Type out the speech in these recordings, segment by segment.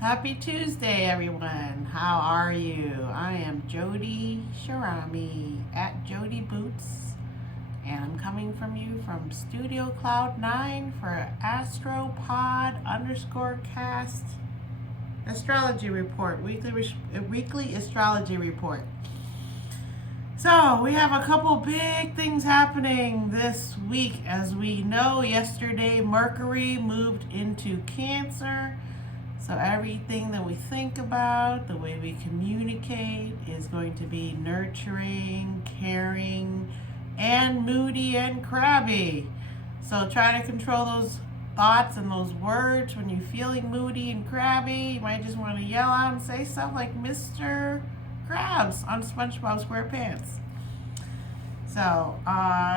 Happy Tuesday, everyone. How are you? I am Jody Sharami at Jody Boots, and I'm coming from you from Studio Cloud 9 for Astropod _cast astrology report, weekly astrology report. So we have a couple big things happening this week. As we know, yesterday Mercury moved into Cancer. So everything that we think about, the way we communicate, is going to be nurturing, caring, and moody and crabby. So try to control those thoughts and those words. When you're feeling moody and crabby, you might just want to yell out and say stuff like Mr. Krabs on SpongeBob SquarePants. So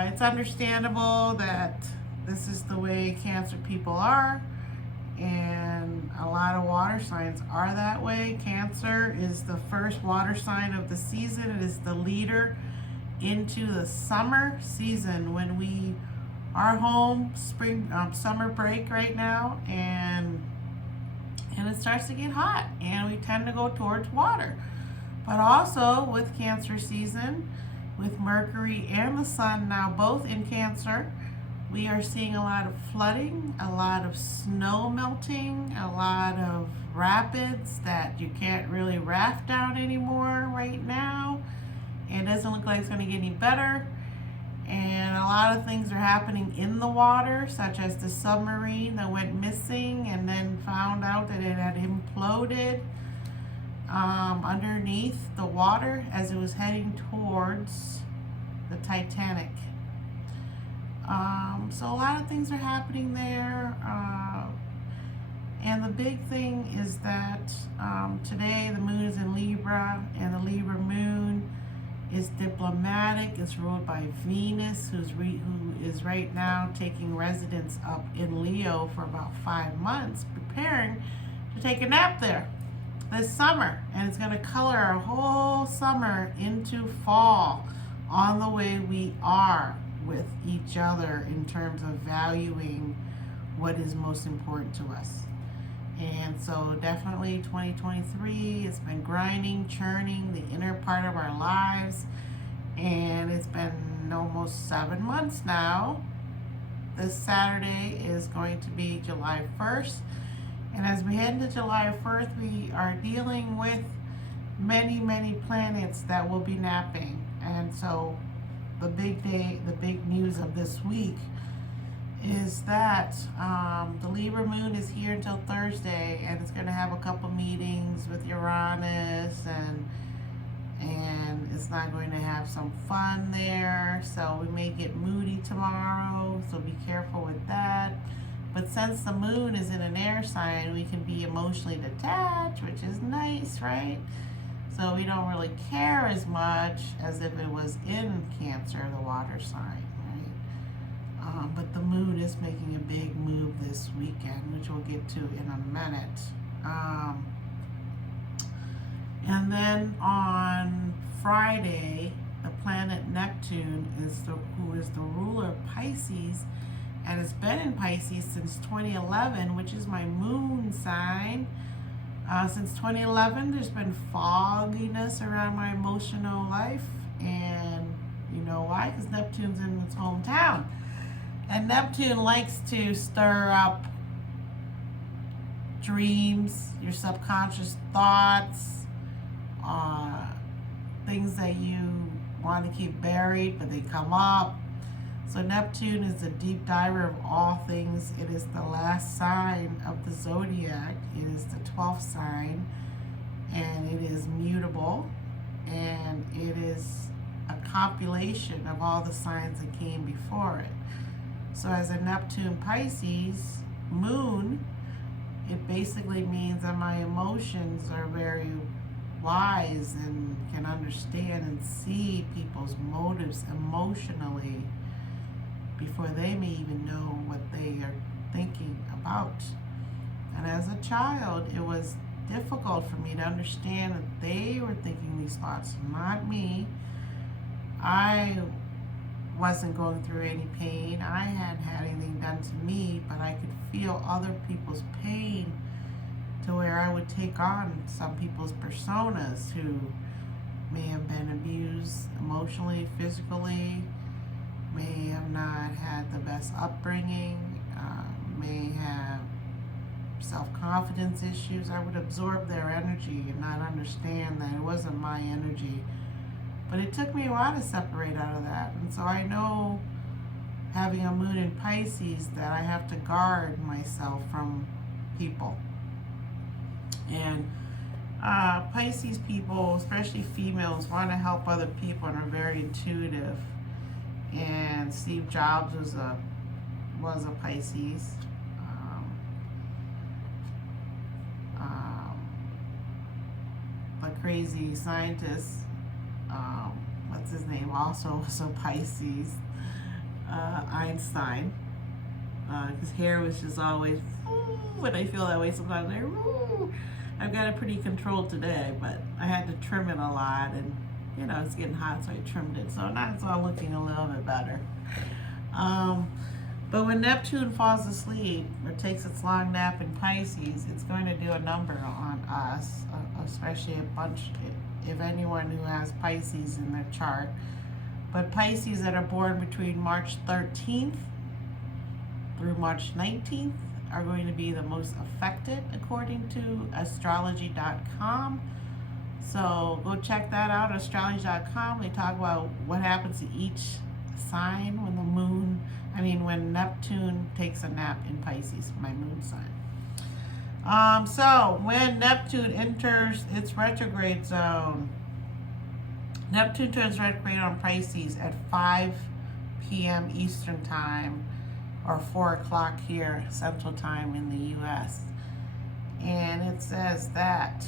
it's understandable that this is the way Cancer people are. And a lot of water signs are that way. Cancer is the first water sign of the season. It is the leader into the summer season when we are home, summer break right now, and it starts to get hot, and we tend to go towards water. But also with Cancer season, with Mercury and the Sun now both in Cancer, we are seeing a lot of flooding, a lot of snow melting, a lot of rapids that you can't really raft down anymore right now. It doesn't look like it's going to get any better. And a lot of things are happening in the water, such as the submarine that went missing and then found out that it had imploded underneath the water as it was heading towards the Titanic. So a lot of things are happening there. And the big thing is that today the moon is in Libra, and the Libra moon is diplomatic. It's ruled by Venus, who is right now taking residence up in Leo for about 5 months, preparing to take a nap there this summer. And it's going to color our whole summer into fall on the way we are with each other in terms of valuing what is most important to us. And so definitely 2023, it's been grinding, churning the inner part of our lives, and it's been almost 7 months now. This Saturday is going to be July 1st, and as we head into July 1st, we are dealing with many planets that will be napping. And so the big news of this week is that the Libra moon is here until Thursday, and it's going to have a couple meetings with Uranus, and it's not going to have some fun there. So we may get moody tomorrow, so be careful with that. But since the moon is in an air sign, we can be emotionally detached, which is nice, right? So we don't really care as much as if it was in Cancer, the water sign, right? But the moon is making a big move this weekend, which we'll get to in a minute. And then on Friday, the planet Neptune, who is the ruler of Pisces, and has been in Pisces since 2011, which is my moon sign. Since 2011, there's been fogginess around my emotional life, and you know why? Because Neptune's in its hometown. And Neptune likes to stir up dreams, your subconscious thoughts, things that you want to keep buried, but they come up. So Neptune is the deep diver of all things. It is the last sign of the zodiac. It is the 12th sign, and it is mutable, and it is a compilation of all the signs that came before it. So as a Neptune Pisces moon, it basically means that my emotions are very wise and can understand and see people's motives emotionally before they may even know what they are thinking about. And as a child, it was difficult for me to understand that they were thinking these thoughts, not me. I wasn't going through any pain. I hadn't had anything done to me, but I could feel other people's pain to where I would take on some people's personas who may have been abused emotionally, physically, may have not had the best upbringing, may have self-confidence issues. I would absorb their energy and not understand that it wasn't my energy. But it took me a while to separate out of that. And so I know, having a moon in Pisces, that I have to guard myself from people. And Pisces people, especially females, want to help other people and are very intuitive. And Steve Jobs was a Pisces. The crazy scientist, what's his name, also was a Pisces. Einstein. His hair was just always, when I feel that way sometimes, I've got it pretty controlled today, but I had to trim it a lot, and you know, it's getting hot, so I trimmed it. So now it's all looking a little bit better. But when Neptune falls asleep or takes its long nap in Pisces, it's going to do a number on us, especially if anyone who has Pisces in their chart. But Pisces that are born between March 13th through March 19th are going to be the most affected, according to astrology.com. So go check that out, astrology.com. They talk about what happens to each sign when Neptune takes a nap in Pisces, my moon sign. So when Neptune enters its retrograde zone, Neptune turns retrograde on Pisces at 5 p.m. Eastern Time, or 4 o'clock here, Central Time in the U.S. And it says that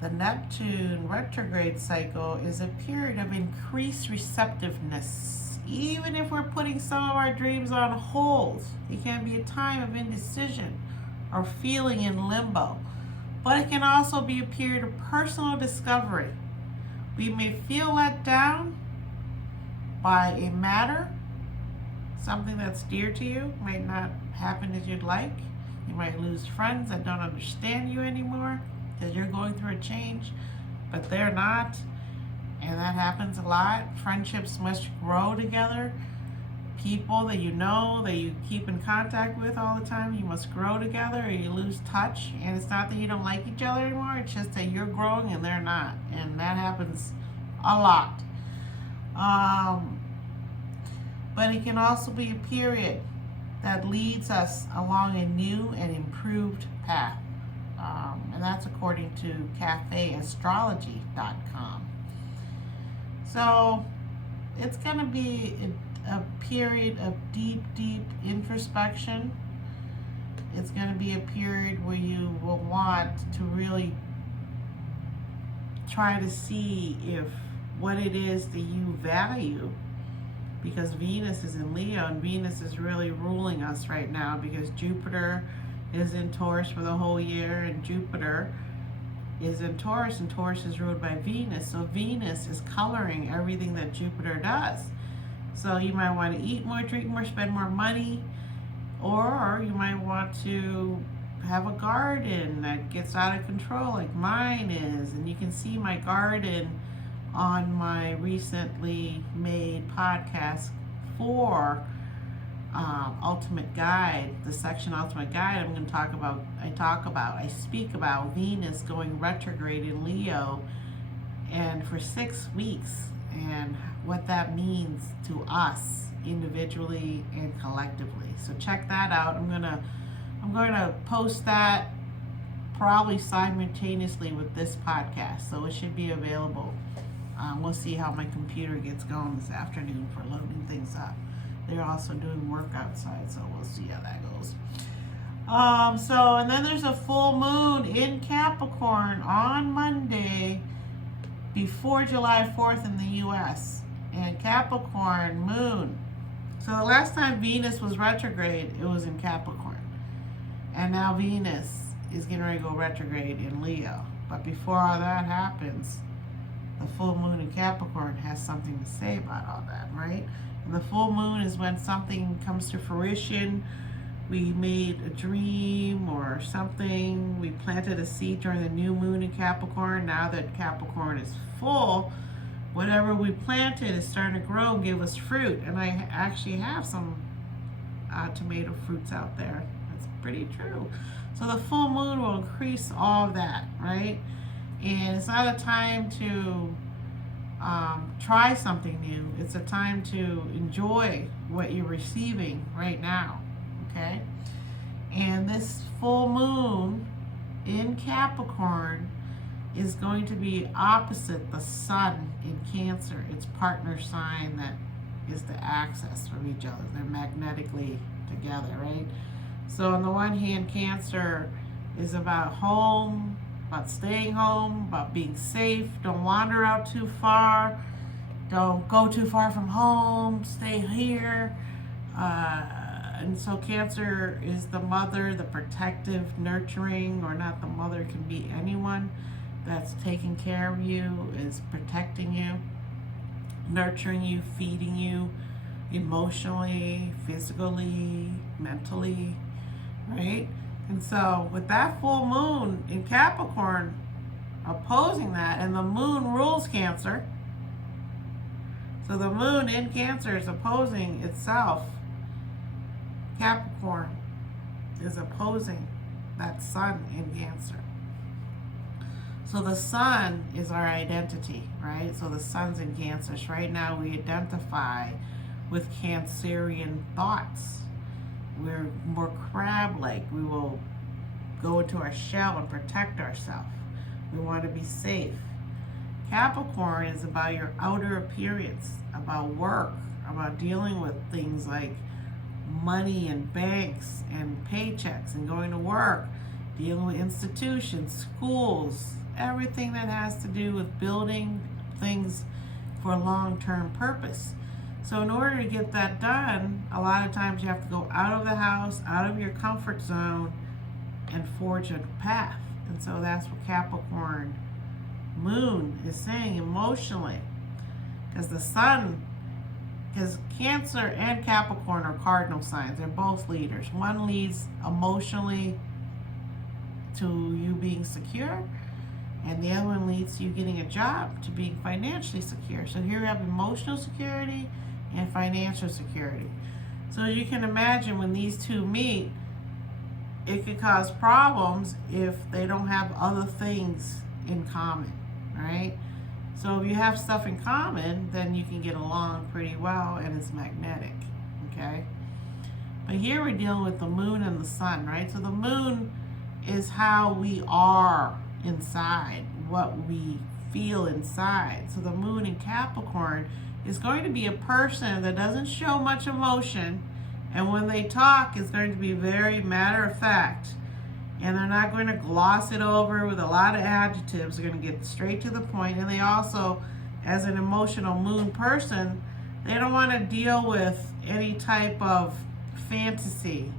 the Neptune retrograde cycle is a period of increased receptiveness. Even if we're putting some of our dreams on hold, it can be a time of indecision or feeling in limbo. But it can also be a period of personal discovery. We may feel let down by a matter, something that's dear to you, might not happen as you'd like. You might lose friends that don't understand you anymore because you're going through a change, but they're not. And that happens a lot. Friendships must grow together. People that you know, that you keep in contact with all the time, you must grow together or you lose touch. And it's not that you don't like each other anymore, it's just that you're growing and they're not. And that happens a lot. But it can also be a period that leads us along a new and improved path. And that's according to cafeastrology.com. So it's going to be a period of deep, deep introspection. It's going to be a period where you will want to really try to see if what it is that you value, because Venus is in Leo and Venus is really ruling us right now, because Jupiter is in Taurus for the whole year, and Jupiter is in Taurus, and Taurus is ruled by Venus. So Venus is coloring everything that Jupiter does. So you might want to eat more, drink more, spend more money, or you might want to have a garden that gets out of control like mine is. And you can see my garden on my recently made podcast for Ultimate Guide, the section Ultimate Guide. I speak about Venus going retrograde in Leo, and for 6 weeks, and what that means to us individually and collectively. So check that out. I'm going to post that probably simultaneously with this podcast, so it should be available. We'll see how my computer gets going this afternoon for loading things up. They're also doing work outside, so we'll see how that goes. And then there's a full moon in Capricorn on Monday before July 4th in the U.S. And Capricorn moon. So the last time Venus was retrograde, it was in Capricorn. And now Venus is getting ready to go retrograde in Leo. But before all that happens, the full moon in Capricorn has something to say about all that, right? And the full moon is when something comes to fruition, we made a dream or something. We planted a seed during the new moon in Capricorn. Now that Capricorn is full, whatever we planted is starting to grow and give us fruit. And I actually have some tomato fruits out there. That's pretty true. So the full moon will increase all of that, right? And it's not a time to try something new. It's a time to enjoy what you're receiving right now, okay? And this full moon in Capricorn is going to be opposite the sun in Cancer, its partner sign that is the axis from each other. They're magnetically together, right? So on the one hand, Cancer is about home, about staying home, about being safe. Don't wander out too far. Don't go too far from home. Stay here. And so Cancer is the mother, the protective, nurturing, or not the mother, can be anyone that's taking care of you, is protecting you, nurturing you, feeding you emotionally, physically, mentally, right? And so with that full moon in Capricorn opposing that, and the moon rules Cancer, so the moon in Cancer is opposing itself. Capricorn is opposing that sun in Cancer. So the sun is our identity, right? So the sun's in Cancer. So right now we identify with Cancerian thoughts. We're more crab-like. We will go into our shell and protect ourselves. We want to be safe. Capricorn is about your outer appearance, about work, about dealing with things like money and banks and paychecks and going to work, dealing with institutions, schools, everything that has to do with building things for a long-term purpose. So in order to get that done, a lot of times you have to go out of the house, out of your comfort zone, and forge a path. And so that's what Capricorn moon is saying emotionally. Because the sun, because Cancer and Capricorn are cardinal signs. They're both leaders. One leads emotionally to you being secure, and the other one leads to you getting a job, to being financially secure. So here we have emotional security and financial security. So you can imagine when these two meet, it could cause problems if they don't have other things in common, right? So if you have stuff in common, then you can get along pretty well, and it's magnetic, okay? But here we're dealing with the moon and the sun, right? So the moon is how we are inside, what we feel inside. So the moon in Capricorn is going to be a person that doesn't show much emotion, and when they talk, it's going to be very matter of fact, and they're not going to gloss it over with a lot of adjectives. They're going to get straight to the point. And they also, as an emotional moon person, they don't want to deal with any type of fantasy,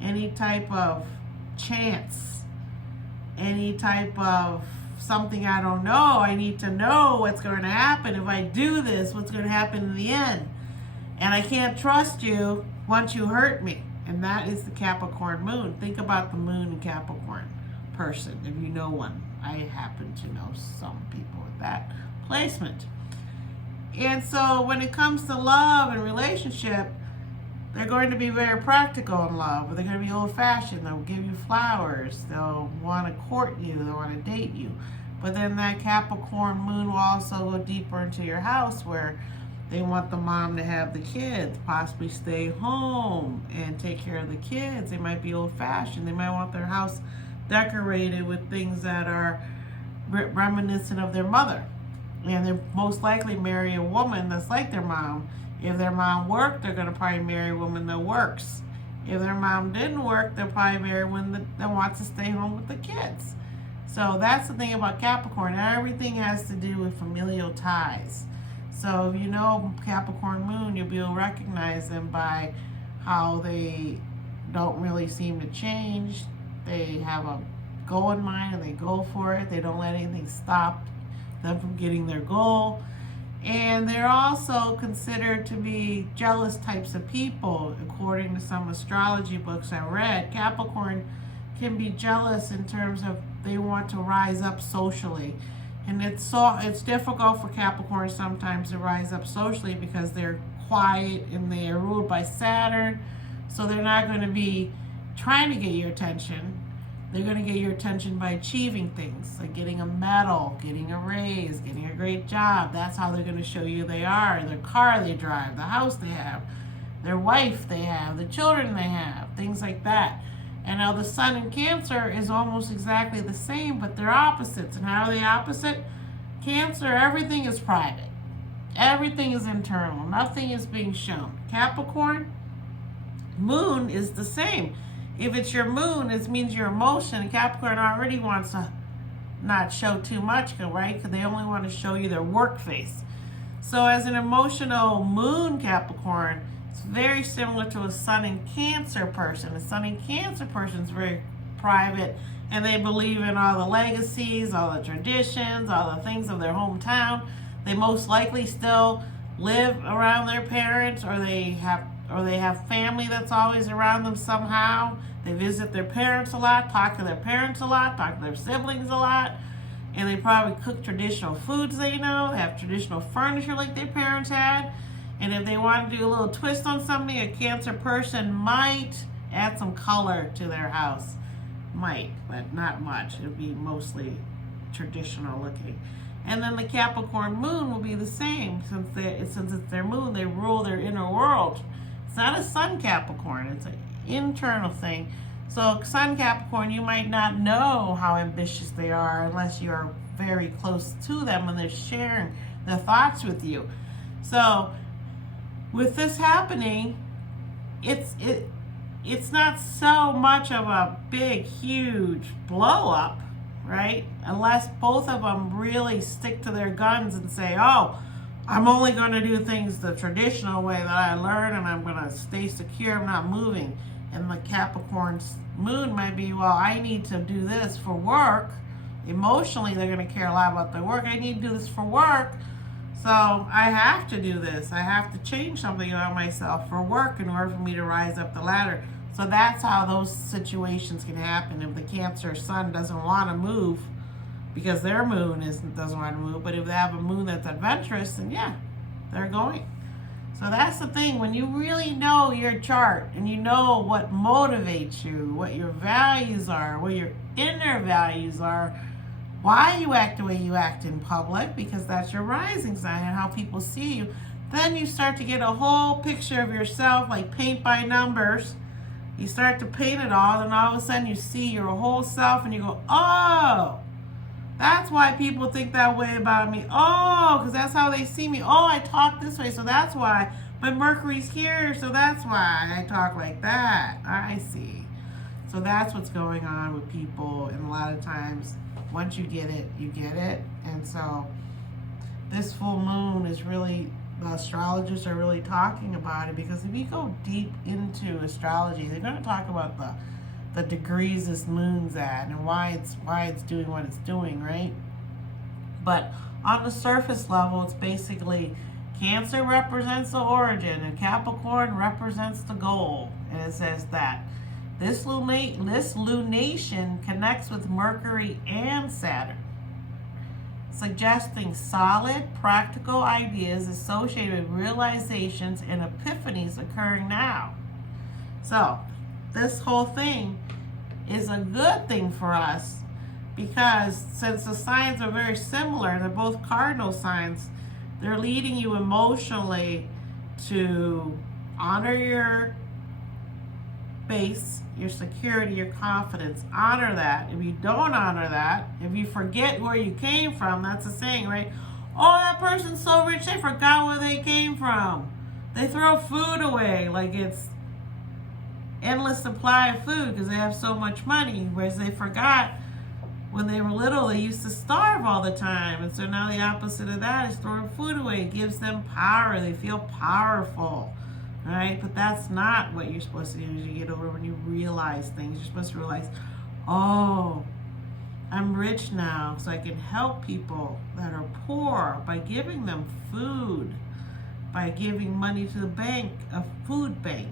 any type of chance, any type of something I don't know. I need to know what's going to happen. If I do this, what's going to happen in the end? And I can't trust you once you hurt me. And that is the Capricorn moon. Think about the moon in Capricorn person, if you know one. I happen to know some people with that placement. And so when it comes to love and relationship, they're going to be very practical in love. They're going to be old-fashioned. They'll give you flowers. They'll want to court you. They'll want to date you. But then that Capricorn moon will also go deeper into your house, where they want the mom to have the kids, possibly stay home and take care of the kids. They might be old-fashioned. They might want their house decorated with things that are reminiscent of their mother. And they most likely marry a woman that's like their mom. If their mom worked, they're going to probably marry a woman that works. If their mom didn't work, they'll probably marry one that wants to stay home with the kids. So that's the thing about Capricorn. Everything has to do with familial ties. So if you know Capricorn moon, you'll be able to recognize them by how they don't really seem to change. They have a goal in mind and they go for it. They don't let anything stop them from getting their goal. And they're also considered to be jealous types of people, according to some astrology books I read. Capricorn can be jealous in terms of they want to rise up socially. And it's difficult for Capricorn sometimes to rise up socially because they're quiet and they are ruled by Saturn. So they're not going to be trying to get your attention. They're going to get your attention by achieving things, like getting a medal, getting a raise, getting a great job. That's how they're going to show you they are. Their car they drive, the house they have, their wife they have, the children they have, things like that. And now the Sun in Cancer is almost exactly the same, but they're opposites. And how are they opposite? Cancer, everything is private. Everything is internal. Nothing is being shown. Capricorn, moon is the same. If it's your moon, it means your emotion. Capricorn already wants to not show too much, right? Because they only want to show you their work face. So as an emotional moon Capricorn, it's very similar to a Sun in Cancer person. A Sun in Cancer person is very private, and they believe in all the legacies, all the traditions, all the things of their hometown. They most likely still live around their parents, or they have family that's always around them somehow. They visit their parents a lot, talk to their parents a lot, talk to their siblings a lot, and they probably cook traditional foods they know. They have traditional furniture like their parents had. And if they want to do a little twist on something, a Cancer person might add some color to their house. Might, but not much. It would be mostly traditional looking. And then the Capricorn moon will be the same. Since it's their moon, they rule their inner world. It's not a Sun Capricorn. It's an internal thing. So Sun Capricorn, you might not know how ambitious they are unless you're very close to them and they're sharing their thoughts with you. So with this happening, it's not so much of a big, huge blow up, right? Unless both of them really stick to their guns and say, oh, I'm only going to do things the traditional way that I learned, and I'm going to stay secure, I'm not moving. And the Capricorn's moon might be, well, I need to do this for work. Emotionally, they're going to care a lot about their work. I need to do this for work, so I have to do this. I have to change something about myself for work in order for me to rise up the ladder. So that's how those situations can happen. If the Cancer Sun doesn't want to move because their moon doesn't want to move, but if they have a moon that's adventurous, then yeah, they're going. So that's the thing. When you really know your chart and you know what motivates you, what your values are, what your inner values are, why you act the way you act in public, because that's your rising sign and how people see you, then you start to get a whole picture of yourself, like paint by numbers. You start to paint it all, and all of a sudden you see your whole self and you go, oh, that's why people think that way about me. Oh, because that's how they see me. Oh, I talk this way, so that's why. My Mercury's here, so that's why I talk like that. I see. So that's what's going on with people, and a lot of times, once you get it, you get it. And so this full moon is really, the astrologers are really talking about it, because if you go deep into astrology, they're going to talk about the degrees this moon's at and why it's doing what it's doing, right? But on the surface level, it's basically Cancer represents the origin and Capricorn represents the goal. And it says that this lunation connects with Mercury and Saturn, suggesting solid, practical ideas associated with realizations and epiphanies occurring now. So this whole thing is a good thing for us, because since the signs are very similar, they're both cardinal signs, they're leading you emotionally to honor your base, your security, your confidence. Honor that. If you don't honor that, if you forget where you came from, that's the saying, right? Oh, that person's so rich, they forgot where they came from. They throw food away like it's endless supply of food because they have so much money, whereas they forgot when they were little they used to starve all the time. And so now the opposite of that is throwing food away. It gives them power. They feel powerful, right? But that's not what you're supposed to do. As you get older, when you realize things, you're supposed to realize, oh, I'm rich now, so I can help people that are poor by giving them food, by giving money to the bank, a food bank,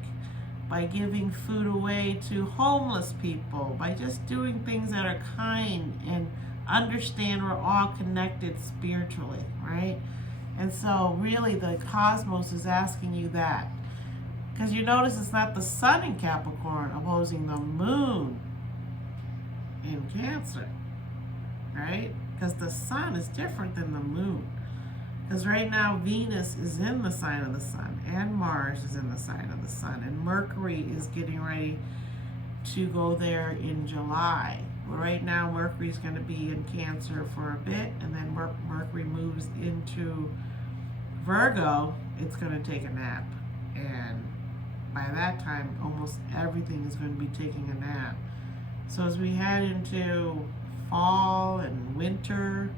by giving food away to homeless people, by just doing things that are kind and understand we're all connected spiritually, right? And so really the cosmos is asking you that. Because you notice it's not the sun in Capricorn opposing the moon in Cancer, right? Because the sun is different than the moon. Because right now Venus is in the sign of the sun, and Mars is in the sign of the sun, and Mercury is getting ready to go there in July. Well, right now Mercury is going to be in Cancer for a bit, and then Mercury moves into Virgo. It's going to take a nap, and by that time almost everything is going to be taking a nap. So as we head into fall and winter,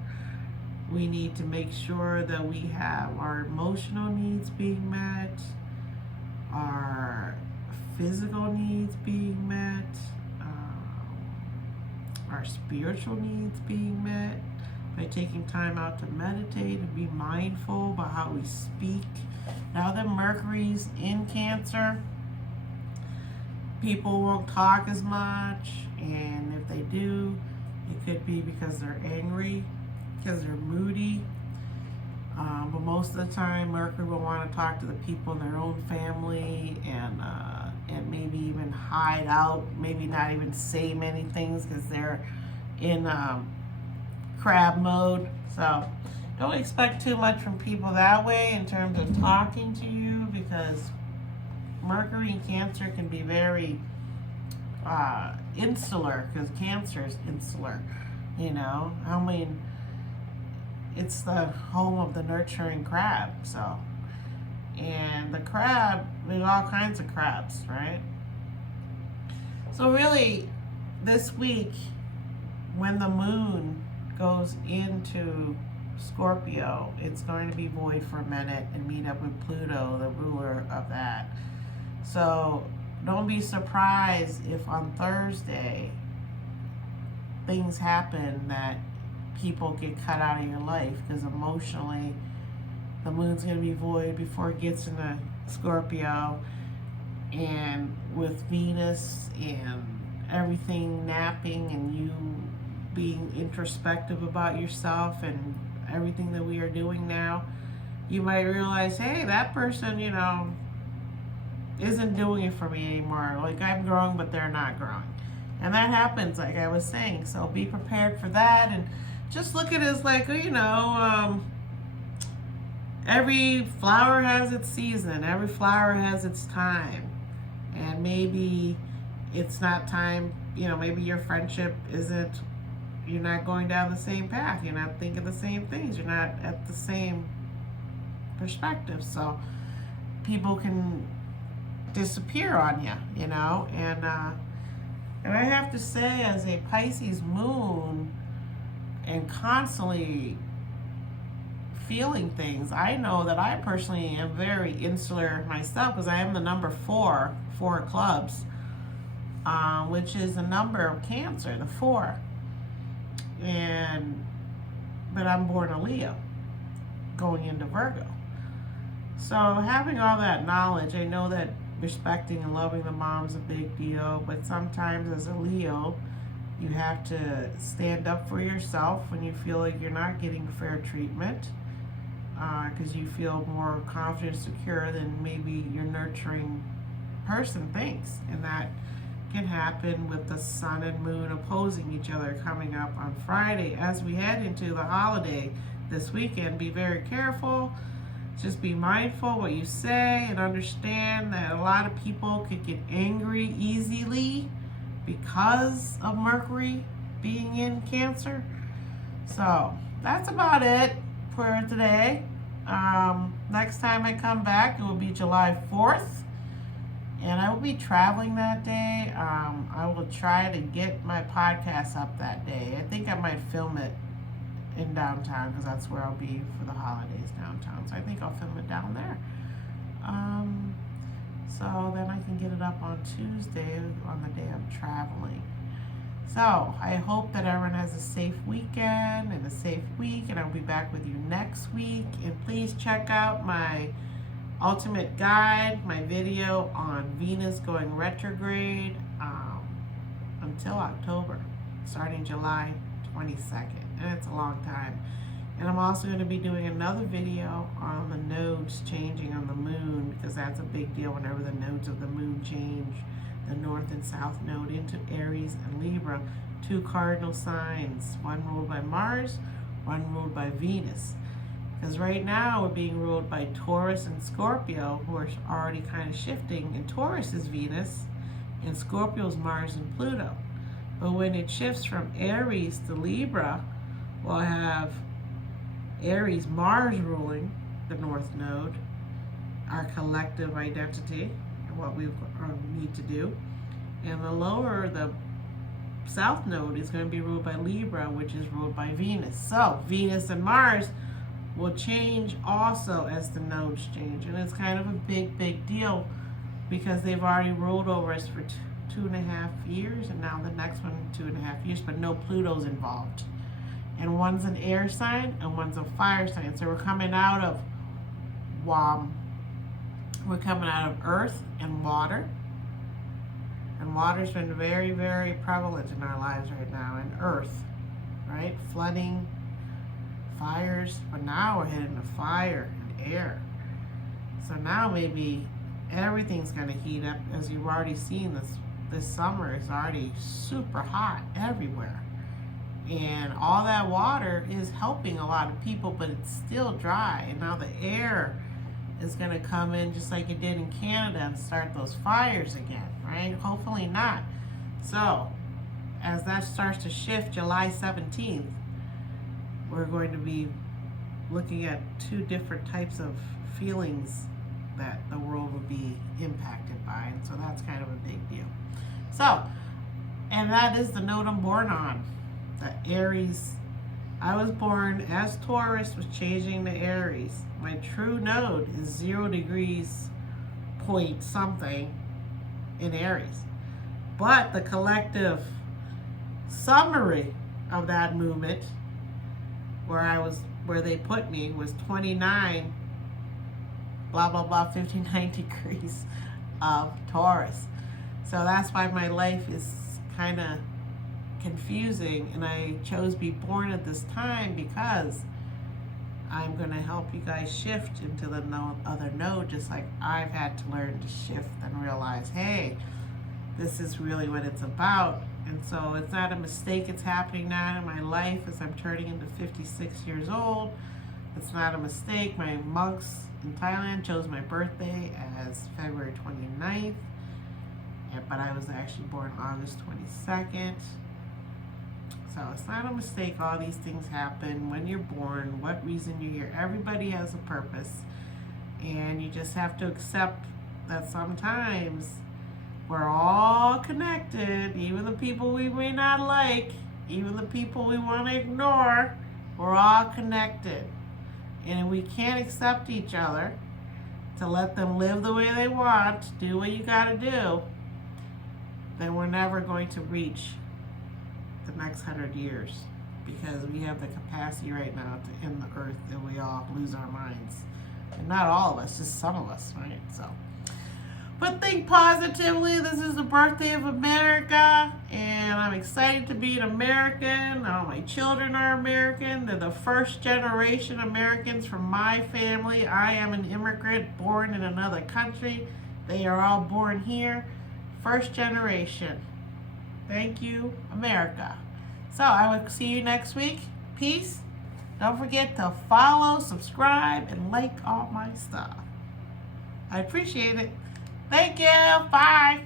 we need to make sure that we have our emotional needs being met, our physical needs being met, our spiritual needs being met, by taking time out to meditate and be mindful about how we speak. Now that Mercury's in Cancer, people won't talk as much, and if they do, it could be because they're angry, because they're moody. But most of the time, Mercury will want to talk to the people in their own family, and maybe even hide out, maybe not even say many things because they're in crab mode. So don't expect too much from people that way in terms of talking to you, because Mercury in Cancer can be very insular, because Cancer is insular, you know. I mean, it's the home of the nurturing crab, so. And the crab, there's all kinds of crabs, right? So really, this week, when the moon goes into Scorpio, it's going to be void for a minute and meet up with Pluto, the ruler of that. So don't be surprised if on Thursday things happen that people get cut out of your life, because emotionally the moon's going to be void before it gets into Scorpio, and with Venus and everything napping and you being introspective about yourself and everything that we are doing now, you might realize, hey, that person, you know, isn't doing it for me anymore. Like, I'm growing, but they're not growing. And that happens, like I was saying. So be prepared for that, and just look at it as like, you know, every flower has its season. Every flower has its time. And maybe it's not time, you know, maybe your friendship isn't, you're not going down the same path. You're not thinking the same things. You're not at the same perspective. So people can disappear on you, you know. And I have to say, as a Pisces moon and constantly feeling things, I know that I personally am very insular myself, because I am the number 4 clubs, which is the number of Cancer, the 4. But I'm born a Leo, going into Virgo. So having all that knowledge, I know that respecting and loving the mom is a big deal, but sometimes as a Leo, you have to stand up for yourself when you feel like you're not getting fair treatment, because you feel more confident, secure than maybe your nurturing person thinks. And that can happen with the sun and moon opposing each other coming up on Friday. As we head into the holiday this weekend, be very careful. Just be mindful what you say, and understand that a lot of people could get angry easily because of Mercury being in Cancer. So that's about it for today. Next time I come back, it will be July 4th. And I will be traveling that day. I will try to get my podcast up that day. I think I might film it in downtown, because that's where I'll be for the holidays, downtown. So I think I'll film it down there. So then I can get it up on Tuesday on the day I'm traveling. So I hope that everyone has a safe weekend and a safe week, and I'll be back with you next week. And please check out my ultimate guide, my video on Venus going retrograde until October, starting July 22nd, and it's a long time. And I'm also going to be doing another video on the nodes changing on the moon, because that's a big deal whenever the nodes of the moon change, the north and south node into Aries and Libra, two cardinal signs, one ruled by Mars, one ruled by Venus. Because right now we're being ruled by Taurus and Scorpio, who are already kind of shifting, and Taurus is Venus, and Scorpio is Mars and Pluto. But when it shifts from Aries to Libra, we'll have Aries, Mars ruling the north node, our collective identity, and what we need to do. And the south node is going to be ruled by Libra, which is ruled by Venus. So Venus and Mars will change also as the nodes change. And it's kind of a big deal, because they've already ruled over us for 2.5 years, and now the next one 2.5 years, but no Pluto's involved. And one's an air sign and one's a fire sign. So we're coming out of earth and water. And water's been very prevalent in our lives right now, and earth, right? Flooding, fires, but now we're hitting the fire and air. So now maybe everything's gonna heat up. As you've already seen, this summer is already super hot everywhere. And all that water is helping a lot of people, but it's still dry. And now the air is going to come in just like it did in Canada and start those fires again, right? Hopefully not. So as that starts to shift July 17th, we're going to be looking at two different types of feelings that the world will be impacted by. And so that's kind of a big deal. So, and that is the node I'm born on. The Aries. I was born as Taurus was changing to Aries. My true node is 0 degrees point something in Aries. But the collective summary of that movement, where they put me, was 29 59 degrees of Taurus. So that's why my life is kind of confusing, and I chose to be born at this time, because I'm going to help you guys shift into the other node, just like I've had to learn to shift and realize, hey, this is really what it's about. And so it's not a mistake. It's happening now in my life as I'm turning into 56 years old. It's not a mistake. My monks in Thailand chose my birthday as February 29th, but I was actually born August 22nd. So it's not a mistake. All these things happen when you're born, what reason you're here. Everybody has a purpose. And you just have to accept that sometimes we're all connected. Even the people we may not like, even the people we want to ignore, we're all connected. And we can't accept each other to let them live the way they want, do what you got to do, then we're never going to reach the next 100 years, because we have the capacity right now to end the earth and we all lose our minds. And not all of us, just some of us, right? So, but think positively. This is the birthday of America, and I'm excited to be an American. All my children are American. They're the first generation Americans from my family. I am an immigrant born in another country. They are all born here. First generation. Thank you, America. So I will see you next week. Peace. Don't forget to follow, subscribe, and like all my stuff. I appreciate it. Thank you. Bye.